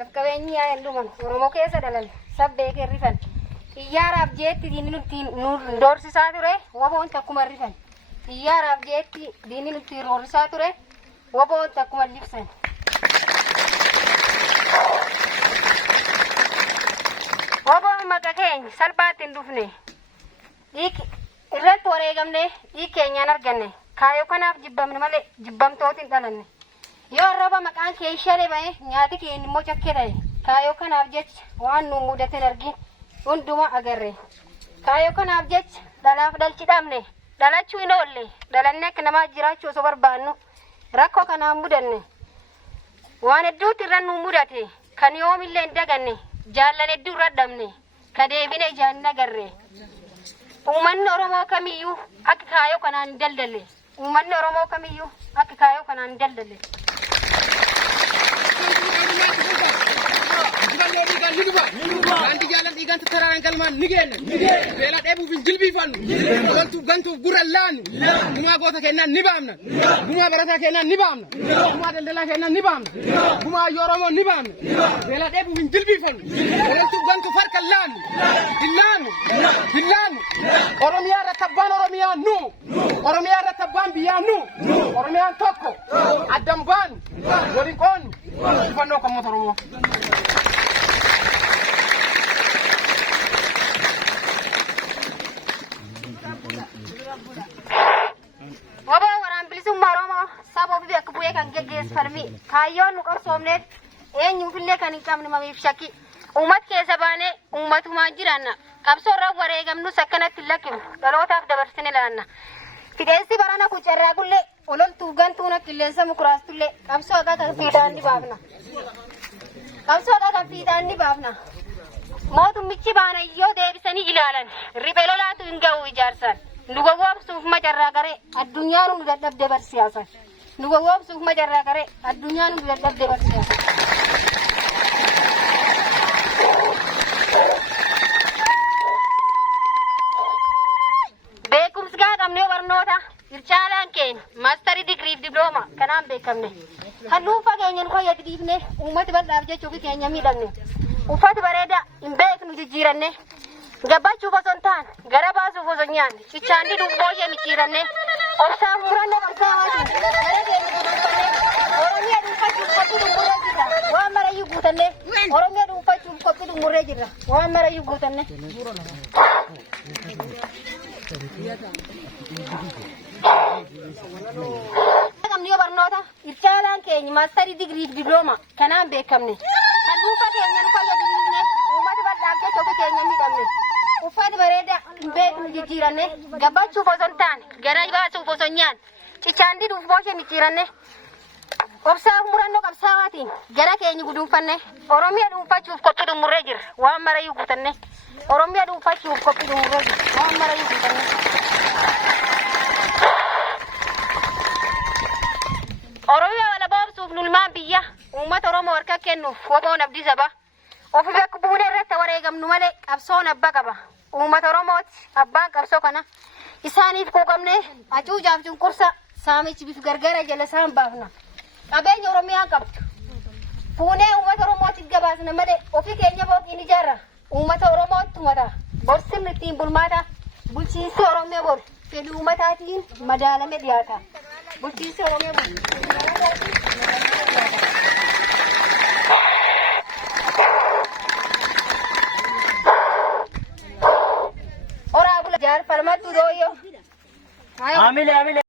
Lafqabeenyi yaa elluman Oromoo keessa dhalan sabbee rifan xiyyaaraaf jeetti diinni nutti nu doorsisaa ture waboon takkuma rifan xiyyaaraaf jeetti diinni nutti roorrisaa ture waboon takkuma libsan. Waboon maqaa keenya salphaatti hin dhufne irratti wareegamne dhiig keenyaan arganne kaayoo kanaaf jibbamne malee jibbamtooti hin dhalanne. Yoo arraba maqaan kee ishee ba'e nyaati keenya immoo cakkee ta'e kaayoo kanaaf jecha waan nu mudate argin hundumaa agarre. Kaayoo kanaaf jecha dhalaaf dhalchi dhabne dhalachuu hin oolle dhalannee akka namaa jiraachuu osoo barbaannu rakkoo kanaan mudanne waan hedduutti irra nu mudate kan yoomillee hin daganne jaallan hedduu irra dhabne ka deebine ijaan hin agarre. Uummanni Oromoo kamiyyuu akka kaayoo kanaan hin daldalle. Uummanni Oromoo kamiyyuu akka kaayoo kanaan hin daldalle. Wanti jalan ikan terang kalman nigen, bela debu jilbi fannu, gantu gural laanu, buma gota kenan nibamna, buma barata kenan nibamna, buma daldala kenan nibamna, buma yoromo nibamna, bela debu jilbi fannu, gantu farkal laanu, dillanu, Oromia rataban Oromia nu, Oromia rataban biya nu, Oromia tokko, adamban, gorikon, fanno kamu Oromo. Wabaa waraan bilisummaa Oromoo saba ofii akka bu'ee kan geggeessu kaayyoon nu qabsoomneef eenyuufillee kan hin qabne mamiif shakki uummata keessa baanee uummatumaan jiraanna qabsoo irraa wareegamnus akkanatti hin lakkifnu dhalootaaf dabarsine laanna fideensi barana kucarraa kullee ololtuuf gantuun akka qilleensa mukuraastullee qabsoo akka kan fiixaan ni baafna mootummichi baana yoo deebisanii ilaalan riphee lolaatu hin ga'u ijaarsaan. Nu gowwoomsuuf macarraa garee addunyaan nu dadhabde barsiisan. Nu gowwoomsuuf macarraa garee addunyaan nu dadhabde barsiisan. Beekumsi gaa qabnee barnoota ircaalaan keenya maastarii digriif diblooma kanaan beekamne. Halluu fageenyaan fayyadu dhiifne uummata bal'aaf jechuuf keenya miidhamne. Uffata bareedaa hin beeknu jijjiiranne. Gabaachuu osoo hin taane gara baasuuf osoo nyaanne cichaanii dubbooshee micciiranne obsaan murannoo barsaawaatiin gara keenya gabaafannee Oromiyaa dhuunfachuuf qophii dhumurree jirra waan marayyuu guutanne Oromiyaa dhuunfachuuf qophii dhumurree jirra waan marayyuu guutanne. Qabniyoo barnoota ircaalaan keenya maastarii digriif diblooma kanaan beekamne kan dhuunfa keenya nu fayyadu uummata bal'aaf jecha ofii keenya miidhamne. Uffata bareedaa hin beeknu jijjiiranne gabaachuuf osoo hin taane gara baasuuf osoo hin nyaanne cichaanii dubbooshee micciiranne obsaaf murannoo qabsaawaatiin gara keenya guduunfanne Oromiyaa dhuunfachuuf qophii dhumurree jirra waan marayyuu guutanne Oromiyaa dhuunfachuuf qophii dhumurree jirra waan marayyuu guutanne. Oromiyaa wala boobsuuf nulmaan biyya uummata Oromoo harka kennuuf woboon abdii saba ofii bakka buunee irratti wareegamnu malee qabsoon abbaa qaba. Uummata Oromooti abbaan qabsoo kana isaaniif quuqamne hacuucaaf cunqursa saamichi bifa gargaara jala isaan baafna. Qabeenya Oromiyaa qabdu fuunee uummata Oromootiif gabaasna malee ofii keenya booqiin ijaarra. Uummata Oromootti mata borsinni ittiin bulmaata bulchiinsi Oromiyaa bor fedhii uummataatiin madaalame dhiyaata. Bulchiinsi Oromiyaa bor Ora bula jar falmatu doyo. Amile.